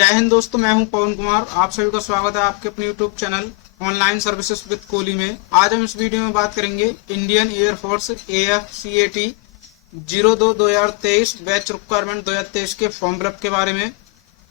जय हिंद दोस्तों, मैं हूं पवन कुमार। आप सभी का स्वागत है आपके अपने YouTube channel online services with Kohli में। आज हम इस वीडियो में बात करेंगे Indian air force AFCAT 02-2023 batch requirement 2023 के फॉर्म फिलअप के बारे में।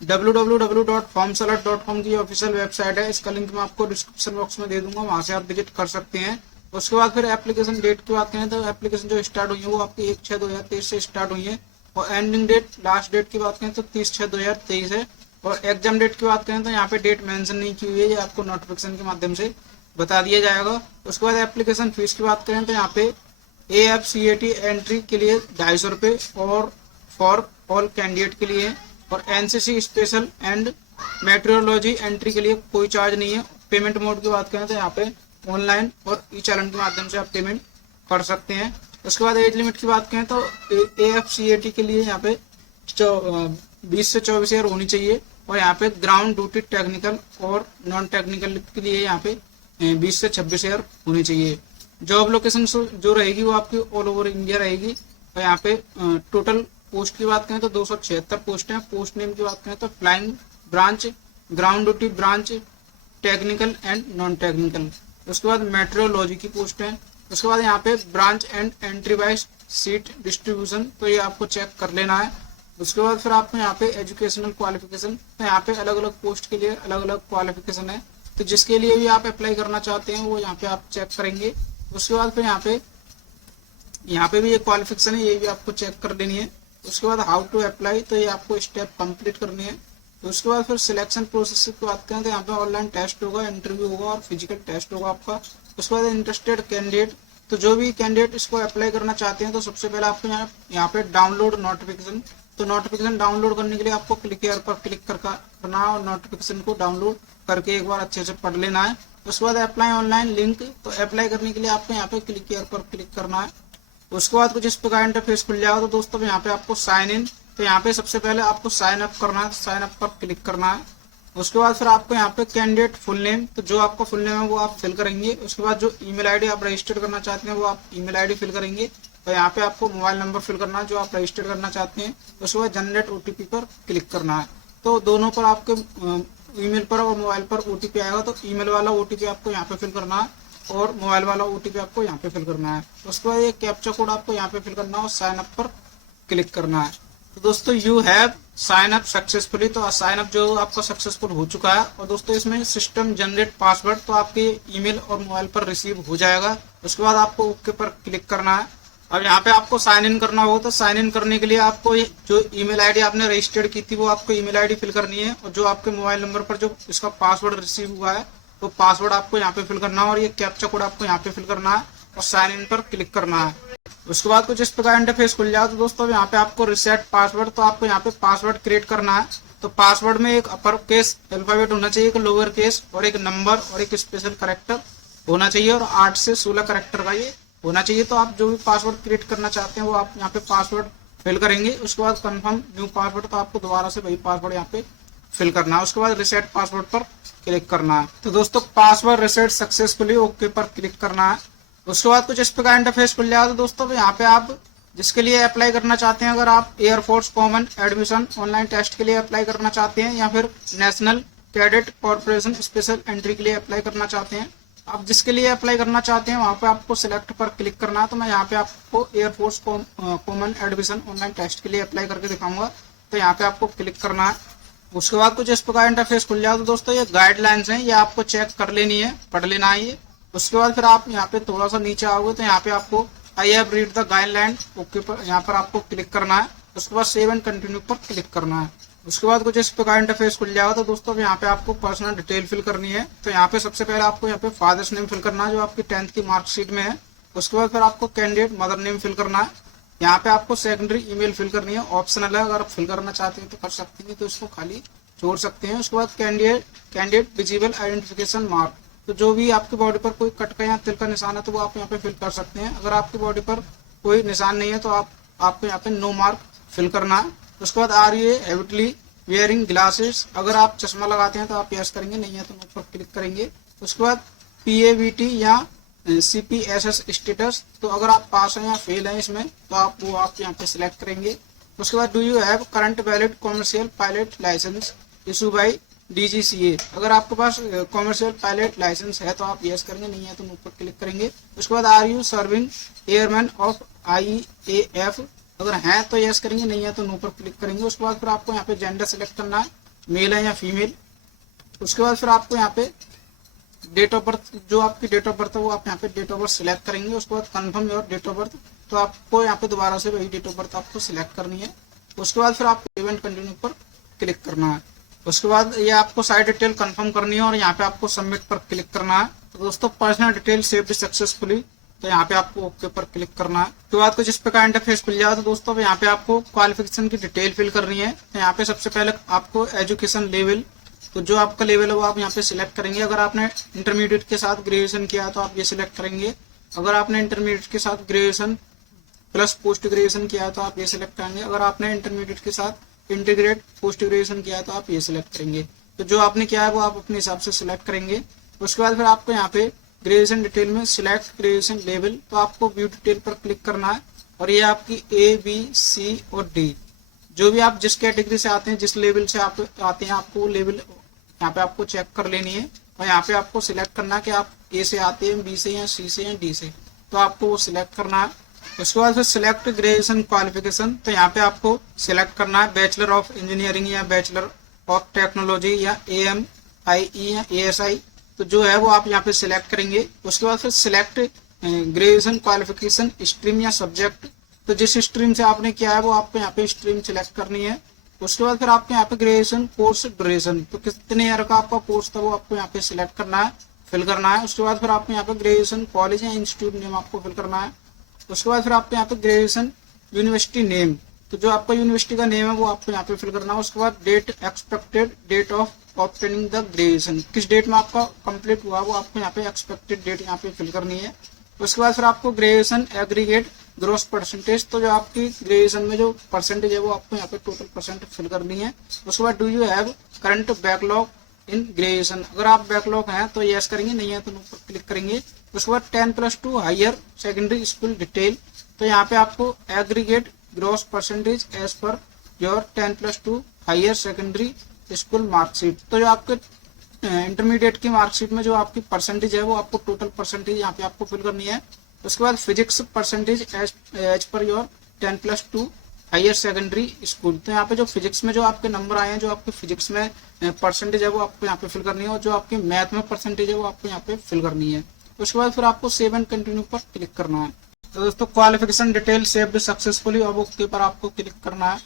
www.formsalad.com की ऑफिशियल वेबसाइट है, इसका लिंक मैं आपको डिस्क्रिप्शन बॉक्स में दे दूंगा, वहां से आप विजिट कर सकते हैं। उसके बाद फिर एप्लीकेशन डेट की बात करें तो एप्लीकेशन जो स्टार्ट हुई है वो आपकी 1/6/2023 से स्टार्ट हुई है और एंडिंग डेट लास्ट डेट की बात करें तो 30/6/2023 है। और एग्जाम डेट की बात करें तो यहाँ पे डेट मेंशन नहीं की हुई है, ये आपको नोटिफिकेशन के माध्यम से बता दिया जाएगा। उसके बाद एप्लीकेशन फीस की बात करें तो यहाँ पे AFCAT एंट्री के लिए 250 रुपये और फॉर ऑल कैंडिडेट के लिए, और NCC special and metrology entry के लिए कोई चार्ज नहीं है। पेमेंट मोड की बात करें तो यहाँ पे ऑनलाइन और ई-चालान के माध्यम से आप पेमेंट कर सकते हैं। उसके बाद एज लिमिट की बात करें तो AFCAT के लिए यहाँ पे 20 से 24 ईयर होनी चाहिए, और यहाँ पे ग्राउंड ड्यूटी टेक्निकल और नॉन टेक्निकल के लिए यहाँ पे 20 से 26 ईयर होनी चाहिए। जॉब लोकेशन जो रहेगी वो आपकी ऑल ओवर इंडिया रहेगी। और यहाँ पे टोटल पोस्ट की बात करें तो 276 पोस्ट हैं। पोस्ट नेम की बात करें तो flying branch, ground duty branch, technical and non technical. उसके बाद मेट्रोलॉजी की पोस्ट है। उसके बाद यहाँ पे branch and entry wise seat distribution, तो ये आपको चेक कर लेना है। उसके बाद फिर आपको यहाँ पे एजुकेशनल क्वालिफिकेशन, तो यहाँ पे अलग अलग पोस्ट के लिए अलग अलग क्वालिफिकेशन है, तो जिसके लिए भी आप अप्लाई करना चाहते हैं वो यहाँ पे आप चेक करेंगे। उसके बाद फिर यहाँ पे भी ये क्वालिफिकेशन है, ये भी आपको चेक कर लेनी है। उसके बाद हाउ टू अप्लाई, तो ये आपको स्टेप कंप्लीट करनी है। तो उसके बाद फिर सिलेक्शन प्रोसेस की बात करें तो यहाँ पे ऑनलाइन टेस्ट होगा, इंटरव्यू होगा और फिजिकल टेस्ट होगा आपका। उसके बाद इंटरेस्टेड कैंडिडेट, तो जो भी कैंडिडेट इसको अप्लाई करना चाहते हैं तो सबसे पहले आपको यहाँ पे डाउनलोड नोटिफिकेशन, तो नोटिफिकेशन डाउनलोड करने के लिए आपको क्लिक हियर पर क्लिक करना है और नोटिफिकेशन को डाउनलोड करके एक बार अच्छे से पढ़ लेना है। उसके बाद अप्लाई ऑनलाइन लिंक, तो अप्लाई करने के लिए आपको यहाँ पे क्लिक हियर पर क्लिक करना है। उसके बाद कुछ इस प्रकार इंटरफेस खुल जाएगा। तो दोस्तों यहाँ पे आपको साइन इन, तो यहाँ पे सबसे पहले आपको साइन अप करना है, साइन अप पर क्लिक करना है। उसके बाद फिर आपको यहाँ पे कैंडिडेट फुल नेम, तो जो आपका फुल नेम है वो आप फिल करेंगे। उसके बाद जो ईमेल आईडी आप रजिस्टर करना चाहते हैं वो आप ईमेल आईडी फिल करेंगे, और यहाँ पे आपको मोबाइल नंबर फिल करना है जो आप रजिस्टर करना चाहते हैं। उसके बाद जनरेट OTP पर क्लिक करना है। तो दोनों पर आपके ईमेल पर और मोबाइल पर OTP आएगा, तो ईमेल वाला OTP आपको यहाँ पे फिल करना है और मोबाइल वाला OTP आपको यहाँ पे फिल करना है। उसके बाद ये कैप्चा कोड आपको यहाँ पे फिल करना है और साइन अप पर क्लिक करना है। तो दोस्तों you have sign up successfully, तो साइन अप जो आपका सक्सेसफुल हो चुका है। और दोस्तों इसमें सिस्टम जनरेट पासवर्ड, तो आपके ईमेल और मोबाइल पर रिसीव हो जाएगा। उसके बाद आपको ओके पर क्लिक करना है। अब यहाँ पे आपको साइन इन करना होगा, तो साइन इन करने के लिए आपको जो ईमेल आईडी आपने रजिस्टर्ड की थी वो आपको ईमेल आईडी फिल करनी है, और जो आपके मोबाइल नंबर पर जो इसका पासवर्ड रिसीव हुआ है तो पासवर्ड आपको यहाँ पे फिल करना है, और ये कैप्चा कोड आपको यहाँ पे फिल करना है और साइन इन पर क्लिक करना है। उसके बाद कुछ इस प्रकार इंटरफेस खुल जाए। तो दोस्तों यहाँ पे आपको रिसेट पासवर्ड, तो आपको यहाँ पे पासवर्ड क्रिएट करना है। तो पासवर्ड में एक अपर केस अल्फाबेट होना चाहिए, एक लोअर केस और एक नंबर और एक स्पेशल करेक्टर होना चाहिए, और 8 से 16 करेक्टर का ये होना चाहिए। तो आप जो भी पासवर्ड क्रिएट करना चाहते हैं वो आप यहाँ पे पासवर्ड फिल करेंगे। उसके बाद कंफर्म न्यू पासवर्ड, तो आपको दोबारा से वही पासवर्ड यहाँ पे फिल करना है। उसके बाद रिसेट पासवर्ड पर क्लिक करना है। तो दोस्तों पासवर्ड रिसेट सक्सेसफुली, ओके पर क्लिक करना है। उसके बाद कुछ इस प्रकार इंटरफेस खुल जाएगा। तो दोस्तों यहाँ पे आप जिसके लिए अप्लाई करना चाहते हैं, अगर आप air force common admission online test के लिए अप्लाई करना चाहते हैं या फिर national cadet corporation special entry के लिए अप्लाई करना चाहते हैं, आप जिसके लिए अप्लाई करना चाहते हैं वहाँ पे आपको सिलेक्ट पर क्लिक करना है। तो मैं यहाँ पे आपको air force common admission online test के लिए अप्लाई करके दिखाऊंगा, तो यहाँ पे आपको क्लिक करना है। उसके बाद कुछ इस प्रकार इंटरफेस खुल जाए। तो दोस्तों ये गाइडलाइंस हैं, ये आपको चेक कर लेनी है, पढ़ लेना है ये। उसके बाद फिर आप यहाँ पे थोड़ा सा नीचे आओगे तो यहाँ पे आपको I have read the guideline, okay पर यहाँ पर आपको क्लिक करना है। उसके बाद सेव एंड कंटिन्यू पर क्लिक करना है। उसके बाद कुछ इस प्रकार इंटरफेस खुल जाएगा। तो दोस्तों यहाँ पे आपको पर्सनल डिटेल फिल करनी है। तो यहाँ पे सबसे पहले आपको यहाँ पे फादर्स नेम फिल करना है जो आपकी 10th की मार्कशीट में है। उसके बाद फिर आपको कैंडिडेट मदर नेम फिल करना है। यहाँ पे आपको सेकेंडरी ईमेल फिल करनी है, ऑप्शनल है, अगर आप फिल करना चाहते हैं तो कर सकते हैं, तो इसको खाली छोड़ सकते हैं। उसके बाद कैंडिडेट विजिबल आइडेंटिफिकेशन मार्क, तो जो भी आपकी बॉडी पर कोई कट का या तिल का निशान है तो वो आप यहाँ पे फिल कर सकते हैं। अगर आपकी बॉडी पर कोई निशान नहीं है तो आपको यहाँ पे नो मार्क फिल करना है। उसके बाद आर यू हैबिटली वेयरिंग ग्लासेस, अगर आप चश्मा लगाते हैं तो आप यस करेंगे, नहीं है तो नो पर क्लिक करेंगे। उसके बाद PAVT या CPSS स्टेटस, तो अगर आप पास हैं या फेल हैं इसमें तो आप यहाँ पे सिलेक्ट करेंगे। उसके बाद do you have current valid commercial pilot licence, issue by DGCA। अगर आपके पास कॉमर्शियल पायलट लाइसेंस है तो आप यस करेंगे, नहीं है तो नो पर क्लिक करेंगे। उसके बाद are you serving airman of IAF, अगर हैं तो यस करेंगे, नहीं है तो नो पर क्लिक करेंगे। उसके बाद फिर आपको यहाँ पे जेंडर सेलेक्ट करना है, मेल है या फीमेल। उसके बाद फिर आपको यहाँ पे डेट ऑफ बर्थ, जो आपकी डेट ऑफ बर्थ है वो आप यहाँ पे डेट ऑफ बर्थ सिलेक्ट करेंगे। उसके बाद confirm your date of birth, तो आपको यहाँ पे दोबारा से वही डेट ऑफ बर्थ आपको सिलेक्ट करनी है। उसके बाद फिर आपको इवेंट कंटिन्यू पर क्लिक करना है। उसके बाद ये आपको सारी डिटेल कंफर्म करनी है और यहाँ पे आपको सबमिट पर क्लिक करना है। तो दोस्तों पर्सनल डिटेल सेव्ड सक्सेसफुली, तो यहाँ पे आपको ओके पर क्लिक करना है। तो बाद कुछ इस प्रकार इंटरफेस खुल जाएगा। तो दोस्तों यहाँ पे आपको क्वालिफिकेशन की डिटेल फिल करनी है। तो यहाँ पे सबसे पहले आपको एजुकेशन लेवल, तो जो आपका लेवल है वो आप यहाँ पे सिलेक्ट करेंगे। अगर आपने इंटरमीडिएट के साथ ग्रेजुएशन किया तो आप ये सिलेक्ट करेंगे। अगर आपने इंटरमीडिएट के साथ ग्रेजुएशन प्लस पोस्ट ग्रेजुएशन किया है तो आप ये सिलेक्ट करेंगे। अगर आपने इंटरमीडिएट के साथ इंटीग्रेट पोस्ट ग्रेजुएशन किया है तो आप ये सिलेक्ट करेंगे। तो जो आपने किया है वो आप अपने हिसाब से सिलेक्ट करेंगे। उसके बाद फिर आपको यहाँ पे ग्रेजुएशन डिटेल में सिलेक्ट ग्रेजुएशन लेवल, तो आपको व्यू डिटेल पर क्लिक करना है और ये आपकी A, B, C और D, जो भी आप जिस कैटेगरी से आते हैं, जिस लेवल से आप आते हैं, आपको लेवल यहाँ पे आपको चेक कर लेनी है। और यहाँ पे आपको सिलेक्ट करना है कि आप A से आते हैं, B से या C से या D से, तो आपको वो सिलेक्ट करना है। उसके बाद फिर सिलेक्ट ग्रेजुएशन क्वालिफिकेशन, तो यहाँ पे आपको सिलेक्ट करना है बैचलर ऑफ इंजीनियरिंग या बैचलर ऑफ टेक्नोलॉजी या AMIE या ASI, तो जो है वो आप यहाँ पे सिलेक्ट करेंगे। उसके बाद फिर सिलेक्ट ग्रेजुएशन क्वालिफिकेशन स्ट्रीम या सब्जेक्ट, तो जिस स्ट्रीम से आपने किया है वो आपको यहाँ पे स्ट्रीम सिलेक्ट करनी है। उसके बाद फिर आपको यहाँ पे ग्रेजुएशन कोर्स ड्यूरेशन, तो कितने ईयर का आपका कोर्स था वो आपको यहाँ पे सिलेक्ट करना है, फिल करना है। उसके बाद फिर आपको यहाँ पे ग्रेजुएशन कॉलेज या इंस्टीट्यूट नेम आपको फिल करना है। उसके बाद फिर आपको यहाँ पे ग्रेजुएशन यूनिवर्सिटी नेम, तो जो आपका यूनिवर्सिटी का नेम है वो आपको यहाँ पे फिल करना है। उसके बाद date, expected date of obtaining the graduation, किस डेट में आपका कंप्लीट हुआ वो आपको यहाँ पे एक्सपेक्टेड डेट यहाँ पे फिल करनी है। उसके बाद फिर आपको ग्रेजुएशन एग्रीगेट ग्रोस परसेंटेज, तो जो आपकी ग्रेजुएशन में जो परसेंटेज है वो आपको यहाँ पे टोटल परसेंट फिल करनी है। उसके बाद do you have current backlog in graduation, अगर आप बैकलॉग हैं तो यस करेंगे, नहीं है तो नो पर क्लिक करेंगे। उसके बाद 10+2 हायर सेकेंडरी स्कूल डिटेल, तो यहाँ पे आपको aggregate gross percentage as per your 10+2 higher secondary school marksheet, तो जो आपके इंटरमीडिएट की मार्कशीट में जो आपकी परसेंटेज है वो आपको टोटल परसेंटेज यहाँ पे आपको फिल करनी है। उसके बाद physics percentage as per your 10+2 higher secondary school, तो यहाँ पे जो फिजिक्स में जो आपके नंबर आए हैं, जो आपके फिजिक्स में परसेंटेज है वो आपको यहाँ पे फिल करनी है, और जो आपके मैथ में परसेंटेज है वो आपको यहाँ पे फिल करनी है। उसके बाद फिर आपको सेव एंड कंटिन्यू पर क्लिक करना है। तो दोस्तों क्वालिफिकेशन डिटेल सेव्ड सक्सेसफुली, अब ओके पर आपको क्लिक करना है।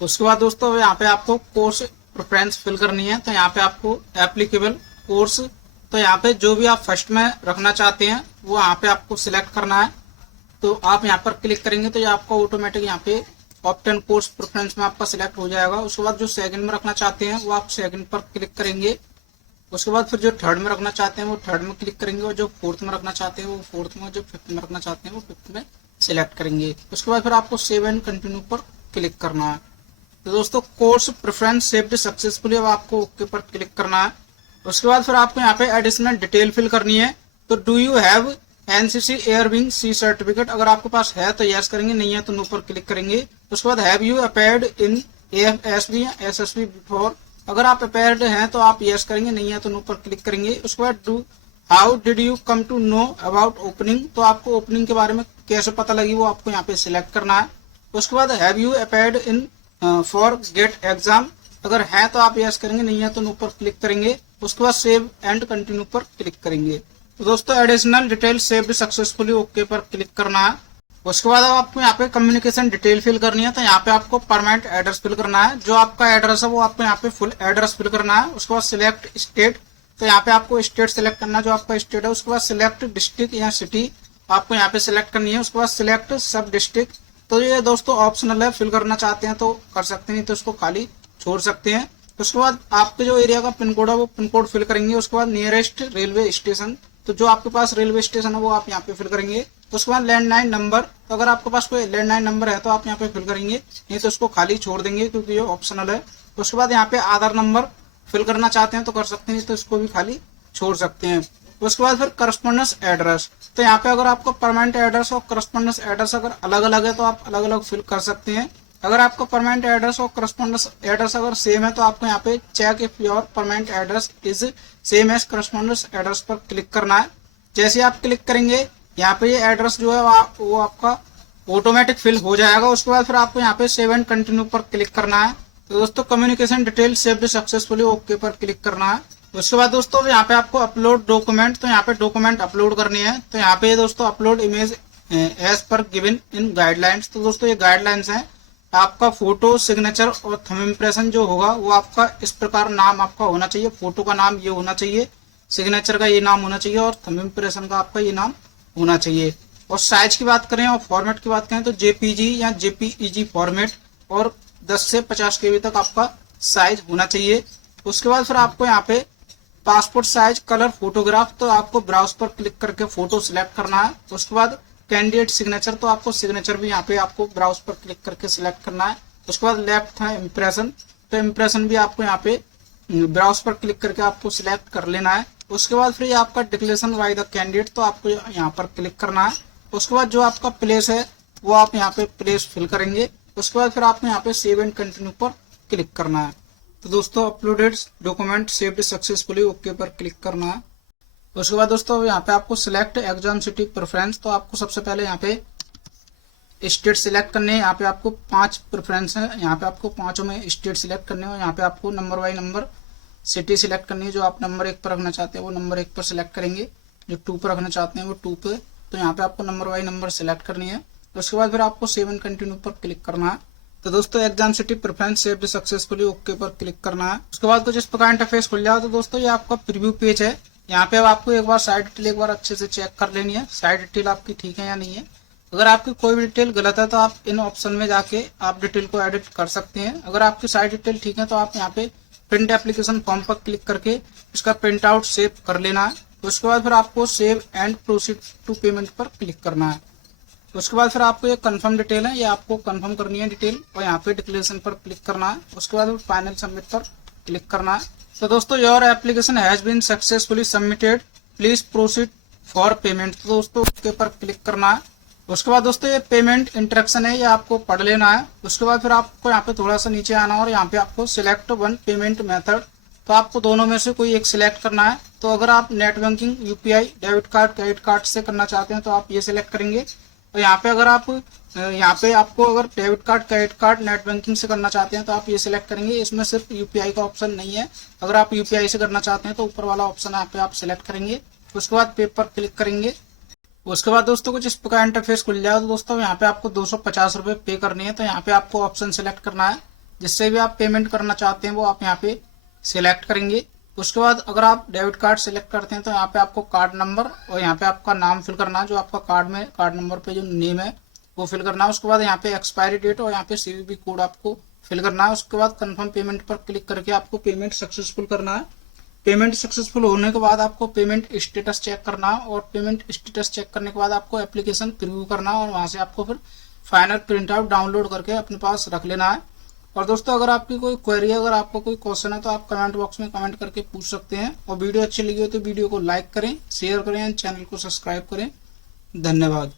उसके बाद दोस्तों यहाँ पे आपको कोर्स प्रेफरेंस फिल करनी है, तो यहाँ पे आपको एप्लीकेबल कोर्स, तो यहाँ पे जो भी आप फर्स्ट में रखना चाहते हैं वो यहाँ पे आपको सिलेक्ट करना है। तो आप यहाँ पर क्लिक करेंगे तो ये आपका ऑटोमेटिक यहाँ पे ऑप्टेन कोर्स प्रेफरेंस में आपका सिलेक्ट हो जाएगा। उसके बाद जो सेकंड में रखना चाहते हैं वो आप सेकंड पर क्लिक करेंगे। उसके बाद फिर जो थर्ड में रखना चाहते हैं वो थर्ड में क्लिक करेंगे, और जो फोर्थ में रखना चाहते हैं वो फोर्थ में, जो फिफ्थ में रखना चाहते हैं वो फिफ्थ में सिलेक्ट करेंगे। उसके बाद फिर आपको सेव एंड कंटिन्यू पर क्लिक करना है। तो दोस्तों कोर्स प्रेफरेंस सेव्ड सक्सेसफुली, अब आपको ओके पर क्लिक करना है। उसके बाद फिर आपको यहाँ पे एडिशनल डिटेल फिल करनी है। तो do you have NCC air wing C certificate, अगर आपके पास है तो यस करेंगे, नहीं है तो नो पर क्लिक करेंगे। उसके बाद have you appeared in AFSB या SSB बिफोर, अगर आप अपेयर्ड हैं तो आप यस करेंगे, नहीं है तो नो पर क्लिक करेंगे। उसके बाद do how did you come to know about opening, तो आपको ओपनिंग के बारे में कैसे पता लगी वो आपको यहाँ पे सिलेक्ट करना है। उसके बाद have you appeared in for GATE exam, अगर है तो आप यस करेंगे, नहीं है तो नो पर क्लिक करेंगे। उसके बाद सेव एंड कंटिन्यू पर क्लिक करेंगे। तो दोस्तों additional detail saved successfully, okay पर क्लिक करना है। उसके बाद अब आपको यहाँ पे कम्युनिकेशन डिटेल फिल करनी है, तो यहाँ पे आपको परमानेंट एड्रेस फिल करना है, जो आपका एड्रेस है वो आपको यहाँ पे फुल एड्रेस फिल करना है। उसके बाद सिलेक्ट स्टेट, तो यहाँ पे आपको स्टेट सिलेक्ट करना है जो आपका स्टेट है। उसके बाद सिलेक्ट डिस्ट्रिक्ट या सिटी आपको यहाँ पे सिलेक्ट करनी है। उसके बाद सिलेक्ट सब डिस्ट्रिक्ट, तो ये दोस्तों ऑप्शनल है, फिल करना चाहते हैं तो कर सकते हैं, तो इसको खाली छोड़ सकते हैं। उसके बाद आपके जो एरिया का पिन कोड है वो पिन कोड फिल करेंगे। उसके बाद नियरेस्ट रेलवे स्टेशन, तो जो आपके पास रेलवे स्टेशन है वो आप यहाँ पे फिल करेंगे। उसके बाद लैंडलाइन नंबर, तो अगर आपके पास कोई लैंडलाइन नंबर है तो आप यहाँ पे फिल करेंगे, नहीं तो उसको खाली छोड़ देंगे क्योंकि ये ऑप्शनल है। उसके बाद यहाँ पे आधार नंबर फिल करना चाहते हैं तो कर सकते हैं, तो इसको भी खाली छोड़ सकते हैं। उसके बाद फिर करस्पॉन्डेंस एड्रेस, तो यहाँ पे अगर आपका परमानेंट एड्रेस और करस्पॉन्डेंस एड्रेस अगर अलग अलग है तो आप अलग अलग फिल कर सकते हैं। अगर आपका परमानेंट एड्रेस और करस्पॉन्डेंस एड्रेस अगर सेम है तो आपको यहाँ पे check if your permanent address is same as correspondence address पर क्लिक करना है। जैसे आप क्लिक करेंगे यहाँ पे ये एड्रेस जो है वो आपका ऑटोमेटिक फिल हो जाएगा। उसके बाद फिर आपको यहाँ पे सेव एंड कंटिन्यू पर क्लिक करना है। तो दोस्तों communication detail saved successfully okay पर क्लिक करना है। उसके बाद दोस्तों यहाँ पे आपको अपलोड डॉक्यूमेंट, तो यहाँ पे डॉक्यूमेंट अपलोड करनी है। तो यहाँ पे दोस्तों upload image as per given in guidelines. तो दोस्तों ये गाइडलाइंस हैं। आपका फोटो, सिग्नेचर और थंब इम्प्रेशन जो होगा वो आपका इस प्रकार नाम आपका होना चाहिए। फोटो का नाम ये होना चाहिए, सिग्नेचर का ये नाम होना चाहिए और थंब इम्प्रेशन का आपका ये नाम होना चाहिए। और साइज की बात करें और फॉर्मेट की बात करें तो जेपीजी या जेपीईजी फॉर्मेट और 10 से 50 KB तक आपका साइज होना चाहिए। उसके बाद फिर आपको यहाँ पे पासपोर्ट साइज कलर फोटोग्राफ, तो आपको ब्राउज पर क्लिक करके फोटो सिलेक्ट करना है। उसके बाद कैंडिडेट सिग्नेचर, तो आपको सिग्नेचर भी यहाँ पे आपको ब्राउज पर क्लिक करके सिलेक्ट करना है। उसके बाद लेफ्ट है इम्प्रेशन, तो इम्प्रेशन भी आपको यहाँ पे ब्राउज पर क्लिक करके आपको सिलेक्ट कर लेना है। उसके बाद फिर आपका डिक्लेरेशन बाय द कैंडिडेट, तो आपको यहाँ पर क्लिक करना है। उसके बाद जो आपका प्लेस है वो आप यहाँ पे प्लेस फिल करेंगे। उसके बाद फिर आपको यहाँ पे सेव एंड कंटिन्यू पर क्लिक करना है। तो दोस्तों uploaded document saved successfully okay पर क्लिक करना है। उसके बाद दोस्तों यहाँ पे आपको सिलेक्ट एग्जाम सिटी प्रेफरेंस, तो आपको सबसे पहले यहाँ पे स्टेट सिलेक्ट करने हैं। यहाँ पे आपको 5 प्रेफरेंस है, यहाँ पे आपको 5 में स्टेट सिलेक्ट करने हैं। यहाँ पे आपको number by number city select करनी है। जो आप नंबर 1 पर रखना चाहते हैं वो नंबर 1 पर सिलेक्ट करेंगे, जो 2 पर रखना चाहते हैं वो 2 पे। तो यहाँ पे आपको नंबर बाई नंबर सिलेक्ट करनी है। उसके बाद फिर आपको सेव एंड कंटिन्यू पर क्लिक करना है। तो दोस्तों exam city preference saved successfully okay पर क्लिक करना है। उसके बाद कुछ इस प्रकार इंटरफेस खुल जाए। तो दोस्तों ये आपका प्रीव्यू पेज है। यहाँ पे आपको एक बार साइड डिटेल एक बार अच्छे से चेक कर लेनी है, साइड डिटेल आपकी ठीक है या नहीं है। अगर आपकी कोई भी डिटेल गलत है तो आप इन ऑप्शन में जाके आप डिटेल को एडिट कर सकते हैं। अगर आपकी साइड डिटेल ठीक है तो आप यहाँ पे प्रिंट एप्लीकेशन फॉर्म पर क्लिक करके इसका प्रिंट आउट सेव कर लेना है। उसके बाद फिर आपको save and proceed to payment पर क्लिक करना है। उसके बाद फिर आपको ये कंफर्म डिटेल है, ये आपको कंफर्म करनी है डिटेल और यहाँ पे डिक्लेरेशन पर क्लिक करना है। उसके बाद फाइनल सबमिट पर क्लिक करना है। तो दोस्तों your application has been successfully submitted, please proceed for payment. तो दोस्तों ओके पर क्लिक करना है। उसके बाद दोस्तों ये पेमेंट इंस्ट्रक्शन है, ये आपको पढ़ लेना है। उसके बाद फिर आपको यहाँ पे थोड़ा सा नीचे आना और यहाँ पे आपको सिलेक्ट वन पेमेंट मेथड, तो आपको दोनों में से कोई एक सिलेक्ट करना है। तो अगर आप net banking, UPI, debit card, credit card से करना चाहते हैं तो आप ये सिलेक्ट करेंगे। और यहाँ पे अगर आप आपको अगर debit card, credit card, net banking से करना चाहते हैं तो आप ये सिलेक्ट करेंगे। इसमें सिर्फ यूपीआई का ऑप्शन नहीं है। अगर आप यूपीआई से करना चाहते हैं तो ऊपर वाला ऑप्शन यहाँ पे आप सिलेक्ट करेंगे। उसके बाद पे पर क्लिक करेंगे। उसके बाद दोस्तों कुछ इस प्रकार इंटरफेस खुल जाए। तो दोस्तों यहाँ पे आपको 250 रुपये पे करनी है। तो यहाँ पे आपको ऑप्शन सिलेक्ट करना है, जिससे भी आप पेमेंट करना चाहते हैं वो आप यहाँ पे सिलेक्ट करेंगे। उसके बाद अगर आप डेबिट कार्ड सिलेक्ट करते हैं तो यहाँ पे आपको कार्ड नंबर और यहाँ पे आपका नाम फिल करना है। जो आपका कार्ड में कार्ड नंबर पे जो नेम है वो फिल करना है। उसके बाद यहाँ पे एक्सपायरी डेट और यहाँ पे सीवीवी कोड आपको फिल करना है। उसके बाद कंफर्म पेमेंट पर क्लिक करके आपको पेमेंट सक्सेसफुल करना है। पेमेंट सक्सेसफुल होने के बाद आपको पेमेंट स्टेटस चेक करना है और पेमेंट स्टेटस चेक करने के बाद आपको एप्लीकेशन प्रीव्यू करना है और वहां से आपको फिर फाइनल प्रिंट आउट डाउनलोड करके अपने पास रख लेना है। और दोस्तों अगर आपकी कोई क्वेरी है, अगर आपको कोई क्वेश्चन है तो आप कमेंट बॉक्स में कमेंट करके पूछ सकते हैं। और वीडियो अच्छी लगी हो तो वीडियो को लाइक करें, शेयर करें, चैनल को सब्सक्राइब करें। धन्यवाद।